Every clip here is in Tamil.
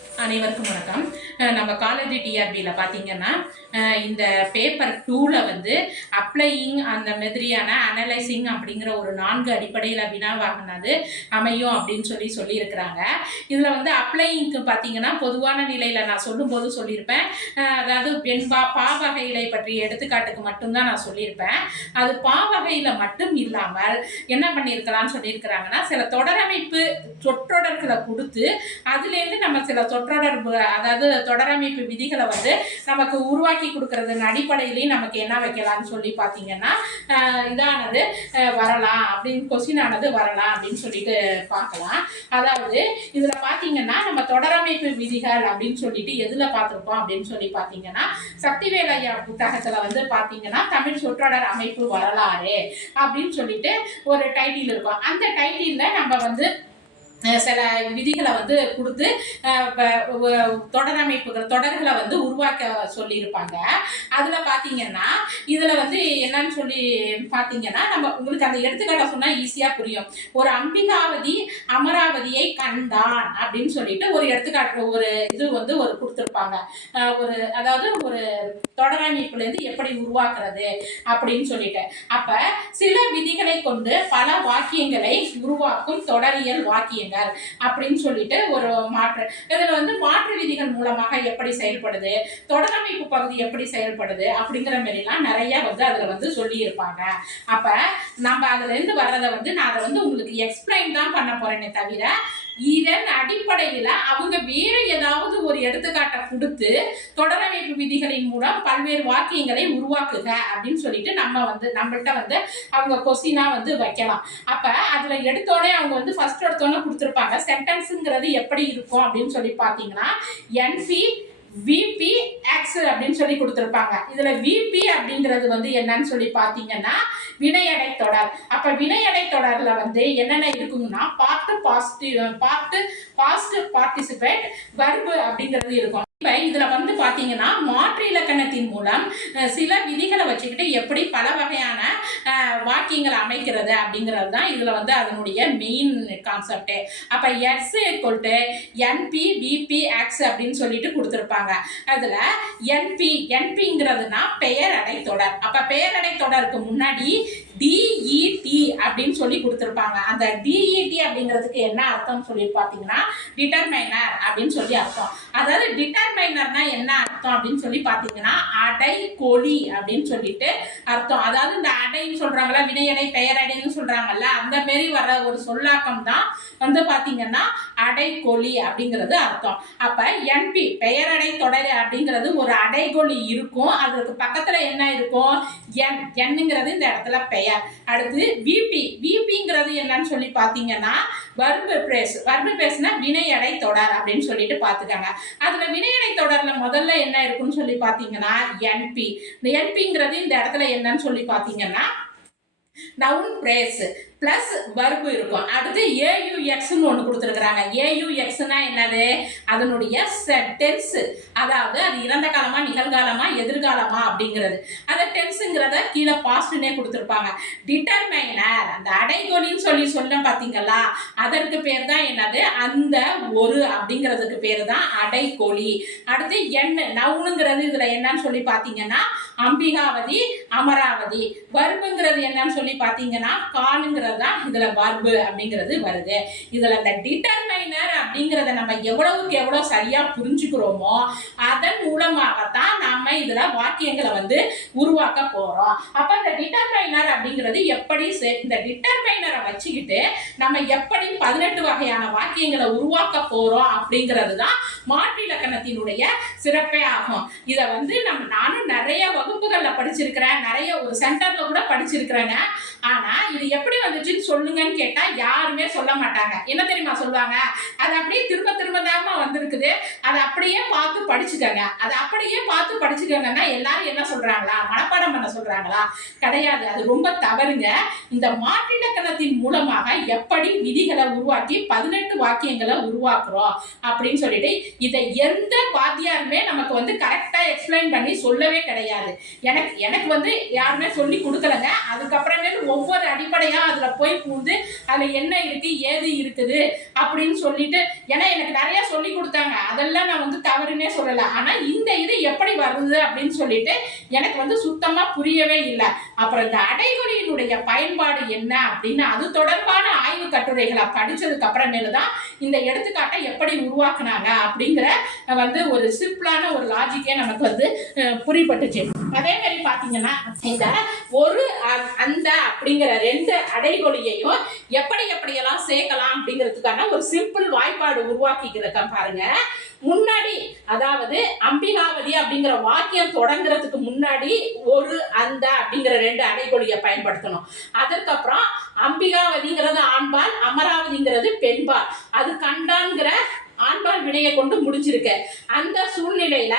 அனைவருக்கும் வணக்கம். நம்ம காலேஜ் டிஆர்பியில் பார்த்தீங்கன்னா இந்த பேப்பர் 2ல் வந்து அப்ளையிங் அந்த மாதிரியான அனலைசிங் அப்படிங்கிற ஒரு 4 அடிப்படையில் வினாவாகினது அமையும் அப்படின்னு சொல்லியிருக்கிறாங்க. இதில் வந்து அப்ளையிங்க்கு பார்த்தீங்கன்னா பொதுவான நிலையில் நான் சொல்லும்போது சொல்லியிருப்பேன். அதாவது வெண்பா பாவகைகளை பற்றி எடுத்துக்காட்டுக்கு மட்டும்தான் நான் சொல்லியிருப்பேன். அது பாவகையில் மட்டும் இல்லாமல் என்ன பண்ணியிருக்கலாம்னு சொல்லியிருக்கிறாங்கன்னா, சில தொடரமைப்பு சொற்றொடர்களை கொடுத்து அதுலேருந்து நம்ம சில சொற்றொடர்பு அதாவது தொடரமைப்பு விதிகளை வந்து நமக்கு உருவாக்கி கொடுக்கறதன் அடிப்படையிலையும் நமக்கு என்ன வைக்கலாம்னு சொல்லி பார்த்தீங்கன்னா இதானது வரலாம் அப்படின்னு கொஸ்டின் ஆனது வரலாம் அப்படின்னு சொல்லிட்டு பார்க்கலாம். அதாவது இதில் பார்த்தீங்கன்னா நம்ம தொடரமைப்பு விதிகள் அப்படின்னு சொல்லிட்டு எதில் பார்த்துருப்போம் அப்படின்னு சொல்லி பார்த்தீங்கன்னா, சக்திவேல் ஐயா புத்தகத்தில் வந்து பார்த்தீங்கன்னா தமிழ் சொற்றொடர் அமைப்பு வரலாறு அப்படின்னு சொல்லிட்டு ஒரு டைட்டில் இருக்கும். அந்த டைட்டிலில் நம்ம வந்து சில விதிகளை வந்து கொடுத்து தொடர்களை வந்து உருவாக்க சொல்லியிருப்பாங்க. அதில் பார்த்தீங்கன்னா இதில் வந்து என்னன்னு சொல்லி பார்த்தீங்கன்னா, நம்ம உங்களுக்கு அந்த எடுத்துக்காட்டை சொன்னால் ஈஸியாக புரியும். ஒரு அம்பிகாவதி அமராவதியை கண்டான் அப்படின்னு சொல்லிட்டு ஒரு எடுத்துக்காட்டு ஒரு இது வந்து ஒரு கொடுத்துருப்பாங்க. அதாவது ஒரு தொடரமைப்புலேருந்து எப்படி உருவாக்குறது அப்படின்னு சொல்லிட்டு. அப்போ சில விதிகளை கொண்டு பல வாக்கியங்களை உருவாக்கும் தொடரியல் வாக்கியங்கள் அப்படின்னு சொல்லிட்டு ஒரு மாற்று. இதுல வந்து மாற்று விதிகள் மூலமாக எப்படி செயல்படுது, தொடரமைப்பு பகுதி எப்படி செயல்படுது அப்படிங்கிற மாதிரிலாம் நிறைய வந்து அதுல வந்து சொல்லி இருப்பாங்க. அப்ப நம்ம அதுல இருந்து வர்றதை வந்து நான் அதை வந்து உங்களுக்கு எக்ஸ்பிளைன் தான் பண்ண போறேனே தவிர இதன் அடிப்படையில அவங்க வேற ஏதாவது ஒரு எடுத்துக்காட்டை கொடுத்து தொடரமைப்பு விதிகளின் மூலம் பல்வேறு வாக்கியங்களை உருவாக்குக அப்படின்னு சொல்லிட்டு நம்மள்கிட்ட வந்து அவங்க கொஸ்டினா வந்து வைக்கலாம். அப்ப அதுல எடுத்தோடனே அவங்க வந்து ஃபர்ஸ்ட் எடுத்தோடனே கொடுத்துருப்பாங்க. சென்டென்ஸுங்கிறது எப்படி இருக்கும் அப்படின்னு சொல்லி பார்த்தீங்கன்னா, என்பி விபி எக்ஸ் அப்படின்னு சொல்லி கொடுத்துருப்பாங்க. இதுல விபி அப்படிங்கிறது வந்து என்னன்னு சொல்லி பார்த்தீங்கன்னா வினையடை தொடர். அப்ப வினையடை தொடர்ல வந்து என்னென்ன இருக்குங்கன்னா பாஸ்ட் பார்ட்டிசிபேட் வர்பு அப்படிங்கிறது இருக்கும். இப்போ இதில் வந்து பார்த்தீங்கன்னா மாற்று இலக்கணத்தின் மூலம் சில விதிகளை வச்சுக்கிட்டு எப்படி பல வகையான வாக்கியங்களை அமைக்கிறது அப்படிங்கிறது தான் இதில் வந்து அதனுடைய மெயின் கான்செப்டே. அப்போ X equal N P V P X அப்படின்னு சொல்லிட்டு கொடுத்துருப்பாங்க. அதில் என்பிங்கிறதுனா பெயரடை தொடர். அப்போ பெயரடை தொடருக்கு முன்னாடி டிஇடி அப்படின்னு சொல்லி கொடுத்துருப்பாங்க. அந்த டிஇடி அப்படிங்கிறதுக்கு என்ன அர்த்தம் சொல்லி பார்த்தீங்கன்னா டிட்டர்மைனர் அப்படின்னு சொல்லி அர்த்தம். அதாவது டிட்டர்மைனர்னா என்ன அர்த்தம் அப்படின்னு சொல்லி பார்த்தீங்கன்னா அடை கொலி அப்படின்னு சொல்லிட்டு அர்த்தம். அதாவது இந்த அடைன்னு சொல்றாங்களா, வினையடை பெயரடைன்னு சொல்றாங்கல்ல, அந்த மாரி வர ஒரு சொல்லாக்கம் தான் வந்து பார்த்தீங்கன்னா அடைகொலி அப்படிங்கிறது அர்த்தம். அப்ப என்பி பெயரடை தொடர் அப்படிங்கிறது ஒரு அடைகொலி இருக்கும். அதுக்கு பக்கத்துல என்ன இருக்கும், என்னங்கிறது இந்த இடத்துல பெயர். அடுத்து விபிங்கிறது என்னன்னு சொல்லி பார்த்தீங்கன்னா வர்பு பிரேஸ்னா வினையடை தொடர் அப்படின்னு சொல்லிட்டு பார்த்துக்காங்க. அதுல வினையடை தொடர்ல முதல்ல என்ன இருக்குன்னு சொல்லி பார்த்தீங்கன்னா என்பி. இந்த என்பிங்கிறது இந்த இடத்துல என்னன்னு சொல்லி பார்த்தீங்கன்னா நவுன் பிரேஸ் பிளஸ் வர்பு இருக்கும். அடுத்து ஏயுஎக்ஸ்ன்னு ஒன்று கொடுத்துருக்குறாங்க. ஏயுஎக்ஸ்னா என்னது, அதனுடைய டென்ஸ், அதாவது அது இறந்த காலமா நிகழ்காலமா எதிர்காலமா அப்படிங்கிறது. அந்த டென்ஸுங்கிறத கீழே பாஸ்ட்னே கொடுத்துருப்பாங்க. டிட்டர்மைனர் அந்த அடைகொலின்னு சொல்ல பார்த்தீங்களா, அதற்கு பேர் தான் என்னது, அந்த ஒரு அப்படிங்கிறதுக்கு பேர் தான் அடைகொலி. அடுத்து நவுனுங்கிறது இதுல என்னன்னு சொல்லி பார்த்தீங்கன்னா அம்பிகாவதி அமராவதி. வர்புங்கிறது என்னன்னு சொல்லி பார்த்தீங்கன்னா காலுங்கிறது தான் இதுல வர்பு அப்படிங்கிறது வருது. இதுல இந்த டிட்டர்மைனர் அப்படிங்கிறத நம்ம எவ்வளவுக்கு எவ்வளவு சரியா புரிஞ்சுக்கிறோமோ அதன் மூலமாகத்தான் நாம இதுல வாக்கியங்களை வந்து உருவாக்க போறோம். அப்ப இந்த டிட்டர்மைனர் அப்படிங்கிறது எப்படி, இந்த டிட்டர்மைனரை வச்சுக்கிட்டு நம்ம எப்படி 18 வகையான வாக்கியங்களை உருவாக்க போறோம் அப்படிங்கிறது தான் மாற்று இலக்கணத்தினுடைய சிறப்பே ஆகும். இதை வந்து நானும் நிறைய வகுப்புகள்ல படிச்சிருக்கிறேன், நிறைய ஒரு சென்டர்ல கூட படிச்சிருக்கிறேங்க. ஆனா இது எப்படி வந்துச்சுன்னு சொல்லுங்கன்னு கேட்டா யாருமே சொல்ல மாட்டாங்க. என்ன தெரியுமா சொல்லுவாங்க, அது அப்படியே திரும்ப திரும்ப தாமா வந்திருக்குது, அதை அப்படியே பார்த்து படிச்சுக்கங்க. அதை அப்படியே பார்த்து படிச்சுக்கங்கன்னா எல்லாரும் என்ன சொல்றாங்களா, மனப்பாடம் பண்ண சொல்றாங்களா? கிடையாது, அது ரொம்ப தவறுங்க. இந்த மாற்றிலக்கணத்தின் மூலமாக எப்படி விதிகளை உருவாக்கி 18 வாக்கியங்களை உருவாக்குறோம் அப்படின்னு சொல்லிட்டு இதை எந்த வாத்தியாருமே நமக்கு வந்து கரெக்டா எக்ஸ்பிளைன் பண்ணி சொல்லவே கிடையாது. எனக்கு வந்து யாருமே சொல்லி கொடுக்கலங்க. அதுக்கப்புறமே ஒவ்வொரு அடிப்படையா அதுல போய் பூந்து அதுல என்ன இருக்கு ஏது இருக்குது அப்படின்னு சொல்லிட்டு, ஏன்னா எனக்கு நிறைய சொல்லி கொடுத்தாங்க, அதெல்லாம் நான் வந்து தவறுனே சொல்லல. ஆனா இந்த இது எப்படி வருது அப்படின்னு சொல்லிட்டு எனக்கு வந்து சுத்தமா புரியவே இல்லை. அப்புறம் இந்த அடைமொழியினுடைய பயன்பாடு என்ன அப்படின்னு அது தொடர்பான ஆய்வு கட்டுரைகளை படிச்சதுக்கு அப்புறமேல தான் இந்த எடுத்துக்காட்டை எப்படி உருவாக்குனாங்க அப்படிங்கிற வந்து ஒரு சிம்பிளான ஒரு லாஜிக்கே நமக்கு வந்து புரியப்பட்டுச்சு. அதே மாதிரி பாத்தீங்கன்னா இந்த ஒரு அந்த அப்படிங்கிற ரெண்டு அடைமொழியையும் எப்படியெல்லாம் சேர்க்கலாம் அப்படிங்கிறதுக்கான ஒரு சிம்பிள் வாய்ப்பாடு உருவாக்கிக்கிறத பாருங்க. முன்னாடி அதாவது அம்பிகாவதி அப்படிங்கிற வாக்கியம் தொடங்குறதுக்கு முன்னாடி ஒரு அந்த அப்படிங்கிற ரெண்டு அடைமொழியை பயன்படுத்தணும். அதற்கப்புறம் அம்பிகாவதிங்கிறது ஆண்பால், அமராவதிங்கிறது பெண்பால். அது கண்டான்கிற ஆண்பால் வினையை கொண்டு முடிஞ்சிருக்கு. அந்த சூழ்நிலையில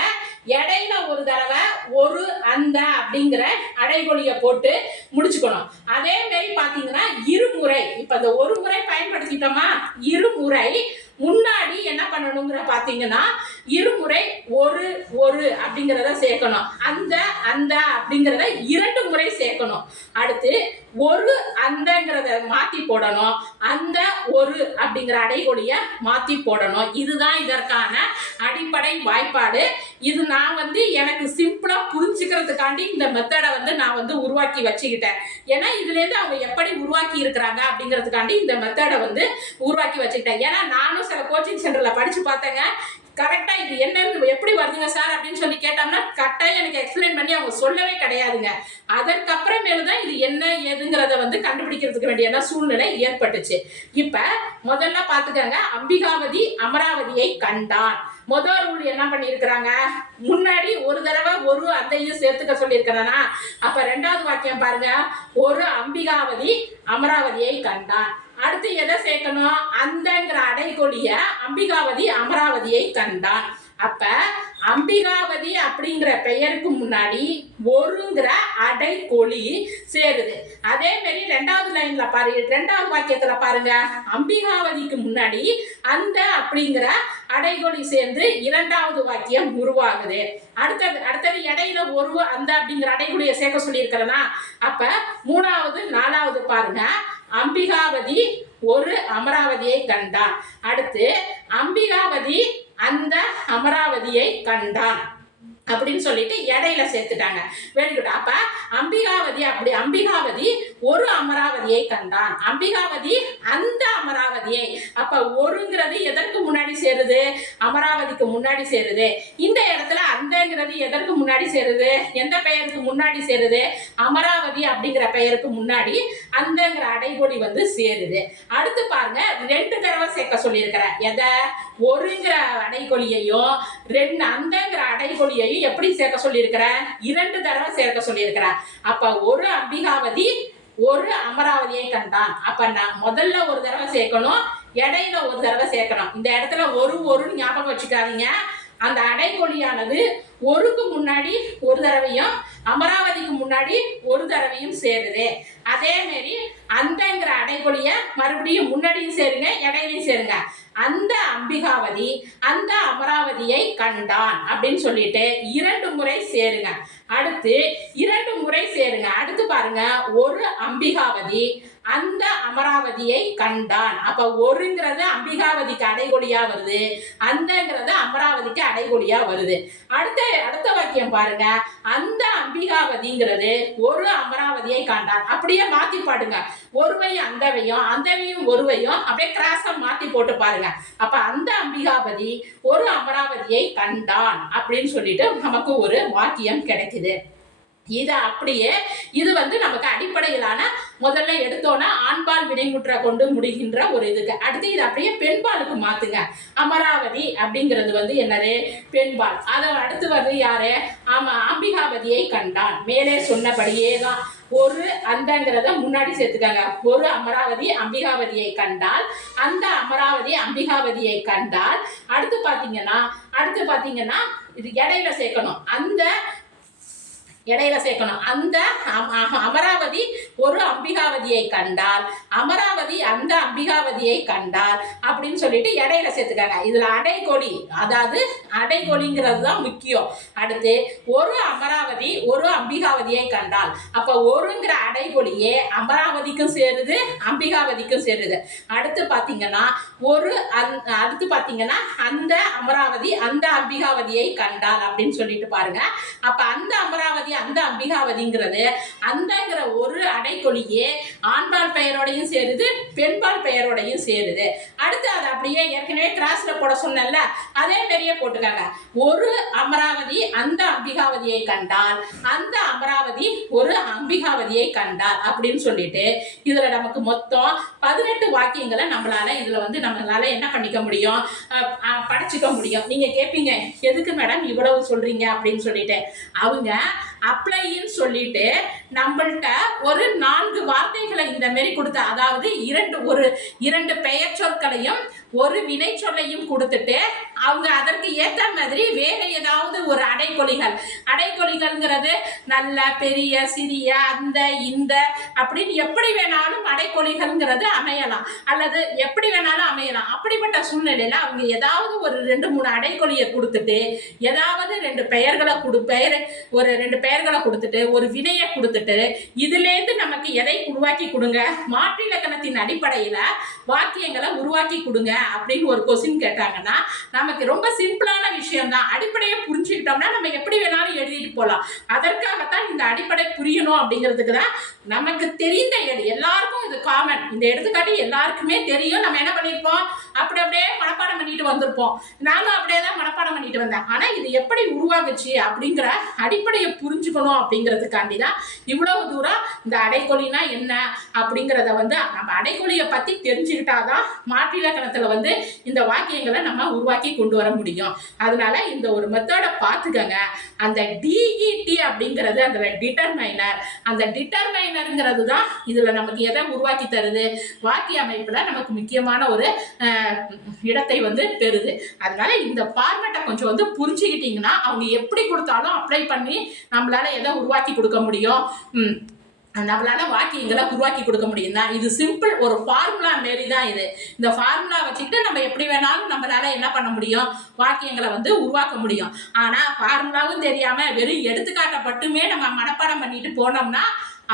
இடையில ஒரு தடவை ஒரு அந்த அப்படிங்கிற அடைமொழியை போட்டு முடிச்சுக்கணும். அதே மாதிரி பாத்தீங்கன்னா இருமுறை, இப்ப இந்த ஒரு முறை பயன்படுத்திட்டோமா, இருமுறை முன்னாடி என்ன பண்ணணுங்கிற பாத்தீங்கன்னா இருமுறை ஒரு ஒரு அப்படிங்கிறத சேர்க்கணும். அந்த அப்படிங்கிறத 2 முறை சேர்க்கணும். அடுத்து ஒரு அந்தங்கிறத மாத்தி போடணும், அந்த ஒரு அப்படிங்கிற அடைமொழிய மாத்தி போடணும். இதுதான் இதற்கான அடிப்படை வாய்ப்பாடு. இது நான் வந்து எனக்கு சிம்பிளா புரிஞ்சுக்கிறதுக்காண்டி இந்த மெத்தடை வந்து நான் வந்து உருவாக்கி வச்சுக்கிட்டேன். ஏன்னா இதுல இருந்து அவங்க எப்படி உருவாக்கி இருக்கிறாங்க அப்படிங்கிறதுக்காண்டி இந்த மெத்தடை வந்து உருவாக்கி வச்சுக்கிட்டேன். ஏன்னா நானும் சில கோச்சிங் சென்டர்ல படிச்சு பார்த்தேங்க. கரெக்டா இது என்னன்னு எப்படி வருதுங்க சார் அப்படின்னு சொல்லி கேட்டோம்னா கரெக்டாக எனக்கு எக்ஸ்பிளைன் பண்ணி அவங்க சொல்லவே கிடையாதுங்க. அதற்கப்புறமேல தான் இது என்ன ஏதுங்கிறத வந்து கண்டுபிடிக்கிறதுக்கு வேண்டிய சூழ்நிலை ஏற்பட்டுச்சு. இப்ப முதல்ல பாத்துக்கங்க, அம்பிகாவதி அமராவதியை கண்டான். முதல் ரூல் என்ன பண்ணியிருக்கிறாங்க, முன்னாடி ஒரு தடவை ஒரு அந்தையும் சேர்த்துக்க சொல்லியிருக்கிறனா. அப்ப 2வது வாக்கியம் பாருங்க, ஒரு அம்பிகாவதி அமராவதியை கண்டான். அடுத்து எதை சேர்க்கணும், அந்தங்கிற அடைமொழிய அம்பிகாவதி அமராவதியை கண்டான். அப்ப அம்பிகாவதி அப்படிங்கிற பெயருக்கு முன்னாடி ஒருங்கிற அடைமொழி சேருது. அதே மாதிரி 2வது லைன்ல பாருங்க, 2வது வாக்கியத்துல பாருங்க, அம்பிகாவதிக்கு முன்னாடி அந்த அப்படிங்கிற அடைமொழி சேர்ந்து 2வது வாக்கியம் உருவாகுது. அடுத்தது இடையில ஒரு அந்த அப்படிங்கிற அடைமொழியை சேர்க்க சொல்லி இருக்கிறனா. அப்ப 3வது 4வது பாருங்க, அம்பிகாவதி ஒரு அமராவதியை கண்டான். அடுத்து அம்பிகாவதி அந்த அமராவதியை கண்டான் அப்படின்னு சொல்லிட்டு இடையில சேர்த்துட்டாங்க. Very good. அப்ப அம்பிகாவதி ஒரு அமராவதியை கண்டான், அம்பிகாவதி அந்த அமராவதியை. அப்ப ஒருங்கிறது எதற்கு முன்னாடி சேருது, அமராவதிக்கு முன்னாடி சேருது. இந்த இடத்துல அந்தங்கிறது எதற்கு முன்னாடி சேருது, எந்த பெயருக்கு முன்னாடி சேருது, அமராவதி அப்படிங்கிற பெயருக்கு முன்னாடி அந்தங்கிற அடைமொழி வந்து சேருது. அடுத்து பாருங்க, 2 தடவை சேர்க்க சொல்லியிருக்கிறேன். எதை, ஒருங்கிற அடைமொழியையும் அந்தங்கிற அடைமொழியையும் எப்படி சேர்க்க சொல்லியிருக்கிற, 2 தடவை சேர்க்க சொல்லியிருக்கிற. அப்ப ஒரு அம்பிகாவதி ஒரு அமராவதியை கண்டான். அப்ப நான் முதல்ல ஒரு தடவை சேர்க்கணும், இடையில ஒரு தடவை சேர்க்கணும். இந்த இடத்துல ஒரு ஞாபகம் வச்சுக்காதீங்க. அந்த அடைமொழியானது ஒருக்கு முன்னாடி ஒரு தடவையும் அமராவதிக்கு முன்னாடி ஒரு தடவையும் சேருது. அதே மாதிரி அந்தங்கிற அடைமொழிய மறுபடியும் முன்னாடியும் சேருங்க, இடையிலையும் சேருங்க. அந்த அம்பிகாவதி அந்த அமராவதியை கண்டான் அப்படின்னு சொல்லிட்டு 2 முறை சேருங்க. அடுத்து 2 முறை சேருங்க. அடுத்து பாருங்க, ஒரு அம்பிகாவதி அந்த அமராவதியை கண்டான். அப்ப ஒருங்கிறது அம்பிகாவதிக்கு அடைமொழியா வருது, அந்தங்கிறது அமராவதிக்கு அடைமொழியா வருது. அடுத்த வாக்கியம் பாருங்க, அந்த அம்பிகாவதிங்கிறது ஒரு அமராவதியை கண்டான். அப்படியே மாத்தி பாடுங்க, ஒருவையும் அந்தவையும் ஒருவையும் அப்படியே கிராஸா மாத்தி போட்டு பாருங்க. அப்ப அந்த அம்பிகாவதி ஒரு அமராவதியை கண்டான் அப்படின்னு சொல்லிட்டு நமக்கு ஒரு வாக்கியம் கிடைக்குது. இது அப்படியே இது வந்து நமக்கு அடிப்படையிலான முதல்ல எடுத்தோன்னா ஆண்பால் வினைமுற்ற கொண்டு முடிகின்ற ஒரு இதுக்கு. அடுத்து இது அப்படியே பெண்பாலுக்கு மாத்துங்க. அமராவதி அப்படிங்கிறது வந்து என்னது, பெண்பால். அதை அடுத்து வந்து யாரு, அம்பிகாவதியை கண்டான். மேலே சொன்னபடியே தான் ஒரு அந்தங்கிறத முன்னாடி சேர்த்துக்காங்க. ஒரு அமராவதி அம்பிகாவதியை கண்டால், அந்த அமராவதி அம்பிகாவதியை கண்டால். அடுத்து பாத்தீங்கன்னா இது இடையில சேர்க்கணும். இடையில சேர்க்கணும். அந்த அமராவதி ஒரு அம்பிகாவதியை கண்டால், அமராவதி அந்த அம்பிகாவதியை கண்டால் அப்படின்னு சொல்லிட்டு இடையில சேர்த்துக்காங்க. இதுல அடைகொலி, அதாவது அடைகொலிங்கிறது தான் முக்கியம். அடுத்து ஒரு அமராவதி ஒரு அம்பிகாவதியை கண்டால், அப்ப ஒருங்கிற அடைகொலியே அமராவதிக்கும் சேருது அம்பிகாவதிக்கும் சேருது. அடுத்து பாத்தீங்கன்னா அடுத்து பாத்தீங்கன்னா அந்த அமராவதி அந்த அம்பிகாவதியை கண்டால் அப்படின்னு சொல்லிட்டு பாருங்க. அப்ப அந்த அமராவதி அந்த அம்பிகாவதிங்கிறது அந்தங்கிற ஒரு அடைக்கொலியே ஆண்பால் பெயரோடையும் சேருது பெண்பால் பெயரோடையும் சேருது. அடுத்து அது அப்படியே ஏற்கனவே கிராஸ்ல போட சொன்னல அதே மாதிரியே போட்டுக்காங்க. ஒரு அமராவதி அந்த அம்பிகாவதியை கண்டால் அந்த அமராவதி ஒரு அம்பிகாவதியை கண்டால் அப்படின்னு சொல்லிட்டு இதுல நமக்கு மொத்தம் 18 வாக்கியங்களை நம்மளால என்ன பண்ணிக்க முடியும், படிச்சுக்க முடியும். நீங்க கேட்பீங்க எதுக்கு மேடம் இவ்வளவு சொல்றீங்க அப்படின்னு சொல்லிட்டு. அவங்க அப்ளைன்னு சொல்லிட்டு நம்மள்கிட்ட ஒரு 4 வார்த்தைகளை இந்த மாதிரி கொடுத்த, அதாவது இரண்டு பெயர் சொற்களையும் ஒரு வினை சொல்லையும் கொடுத்துட்டு அவங்க அதற்கு ஏற்ற மாதிரி வேற ஏதாவது ஒரு அடைக்கொலிகள்ங்கிறது நல்ல பெரிய சிறிய அந்த இந்த அப்படின்னு எப்படி வேணாலும் அடைக்கொலிகள்ங்கிறது அமையலாம், அல்லது எப்படி வேணாலும் அமையலாம். அப்படிப்பட்ட சூழ்நிலையில அவங்க ஏதாவது ஒரு 2-3 அடைக்கொலியை கொடுத்துட்டு ஏதாவது 2 பெயர்களை கொடுத்துட்டு ஒரு வினையை கொடுத்துட்டு இதுலேருந்து நமக்கு எதை உருவாக்கி கொடுங்க, மாற்று இலக்கணத்தின் அடிப்படையில வாக்கியங்களை உருவாக்கி கொடுங்க அப்படின்னு ஒரு கொஸ்டின் கேட்டாங்கன்னா நமக்கு ரொம்ப சிம்பிளான விஷயம் தான். அடிப்படையை புரிஞ்சுக்கிட்டோம்னா நம்ம எப்படி வேணாலும் எழுதிட்டு போகலாம். அதற்காகத்தான் இந்த அடிப்படை புரியணும் அப்படிங்கிறதுக்கு தான் நமக்கு தெரிந்த எல்லாருக்கும் இது காமன். இந்த எடுத்துக்காட்டு எல்லாருக்குமே தெரியும். நம்ம என்ன பண்ணிருப்போம், அப்படியே மனப்பாடம் பண்ணிட்டு வந்திருப்போம். நானும் அப்படியே தான் மனப்பாடம் பண்ணிட்டு வந்தேன். ஆனா இது எப்படி உருவாகுச்சு அப்படிங்கிற அடிப்படையை புரிஞ்சுக்கணும் அப்படிங்கிறதுக்காண்டி தான் இவ்வளவு தூரம் இந்த அடைக்கொலினா என்ன அப்படிங்கிறத நம்ம அடைக்கொலியை பத்தி தெரிஞ்சுக்கிட்டாதான் மாற்று இலக்கணத்துல இந்த வாக்கியங்களை நம்ம உருவாக்கி கொண்டு வர முடியும். அதனால இந்த ஒரு மெத்தடை பார்த்துக்கங்க. அந்த டிஇடி அப்படிங்கிறது அந்த டிட்டர்மைனர், அந்த டிட்டர்மைனருங்கிறது தான் இதுல நமக்கு எதை உருவாக்கி தருது, வாக்கிய அமைப்புல நமக்கு முக்கியமான ஒரு இடத்தை பெறுது. அதனால இந்த ஃபார்மேட்டை கொஞ்சம் புரிஞ்சுக்கிட்டீங்கன்னா அவங்க எப்படி கொடுத்தாலும் அப்ளை பண்ணி நம்மளால எதை உருவாக்கி கொடுக்க முடியும், நம்மளால வாக்கியங்களை உருவாக்கி கொடுக்க முடியும் தான். இது சிம்பிள் ஒரு ஃபார்முலா மாரி தான் இது. இந்த ஃபார்முலா வச்சுக்கிட்டு நம்ம எப்படி வேணாலும் நம்மளால என்ன பண்ண முடியும், வாக்கியங்களை உருவாக்க முடியும். ஆனா ஃபார்முலாவும் தெரியாம வெறும் எடுத்துக்காட்ட மட்டுமே நம்ம மனப்பாடம் பண்ணிட்டு போனோம்னா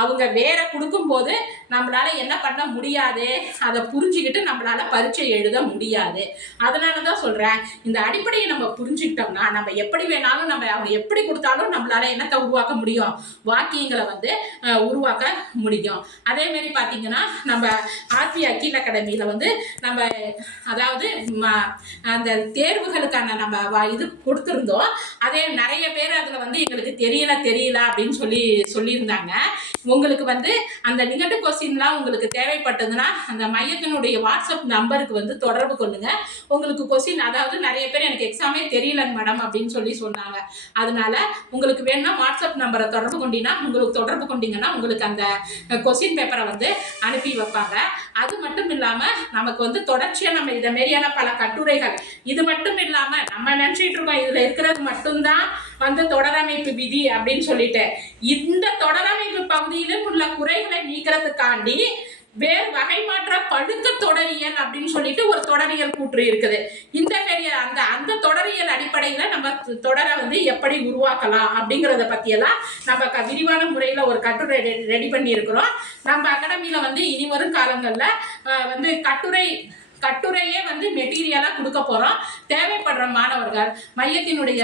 அவங்க வேற கொடுக்கும்போது நம்மளால என்ன பண்ண முடியாது, அதை புரிஞ்சுக்கிட்டு நம்மளால பரீட்சை எழுத முடியாது. அதனாலதான் சொல்றேன், இந்த அடிப்படையை நம்ம புரிஞ்சுக்கிட்டோம்னா நம்ம எப்படி வேணாலும் அவங்க எப்படி கொடுத்தாலும் நம்மளால என்னத்தை உருவாக்க முடியும், வாக்கியங்களை உருவாக்க முடியும். அதே மாதிரி பாத்தீங்கன்னா நம்ம ஆர்பி அகில் அகாடமியில நம்ம அதாவது அந்த தேர்வுகளுக்கான நம்ம இது கொடுத்திருந்தோம். அதே நிறைய பேர் அதுல எங்களுக்கு தெரியல அப்படின்னு சொல்லியிருந்தாங்க. உங்களுக்கு அந்த நிகட்டு கொஸ்டின்லாம் உங்களுக்கு தேவைப்பட்டதுன்னா அந்த மையத்தினுடைய வாட்ஸ்அப் நம்பருக்கு தொடர்பு கொள்ளுங்க. உங்களுக்கு கொஸ்டின், அதாவது நிறைய பேர் எனக்கு எக்ஸாமே தெரியலங்க மேடம் அப்படின்னு சொன்னாங்க. அதனால உங்களுக்கு வேணும்னா வாட்ஸ்அப் நம்பரை தொடர்பு கொண்டீங்கன்னா உங்களுக்கு அந்த கொஸ்டின் பேப்பரை அனுப்பி வைப்பாங்க. அது மட்டும் இல்லாம நமக்கு தொடர்ச்சியா நம்ம இதை மாரியான பல கட்டுரைகள், இது மட்டும் இல்லாம நம்ம நினைச்சிட்டு இருக்கோம் இதுல இருக்கிறது மட்டும்தான் தொடரமைப்பு விதி அப்படின்னு சொல்லிட்டு, இந்த தொடரமைப்பு பகுதியிலும் உள்ள குறைகளை நீக்கிறதுக்காண்டி வேறு வகை மாற்ற பழுக்க தொடரியல் அப்படின்னு சொல்லிட்டு ஒரு தொடரியல் கூற்று இருக்குது. இந்த அந்த தொடரியல் அடிப்படையில நம்ம தொடரை எப்படி உருவாக்கலாம் அப்படிங்கறத பத்தியெல்லாம் நம்ம விரிவான முறையில ஒரு கட்டுரை ரெடி பண்ணி இருக்கிறோம். நம்ம அகாடமியில இனி வரும் காலங்கள்ல கட்டுரையே மெட்டீரியலா கொடுக்க போறோம். தேவைப்படுற மாணவர்கள் மையத்தினுடைய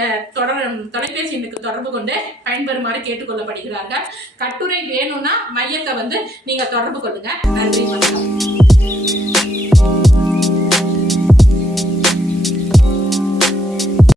தொலைபேசி எண்ணுக்கு தொடர்பு கொண்டு பயன்பெறுமாறு கேட்டுக்கொள்ளப்படுகிறார்கள். கட்டுரை வேணும்னா மையத்தை நீங்க தொடர்பு கொள்ளுங்க. நன்றி, வணக்கம்.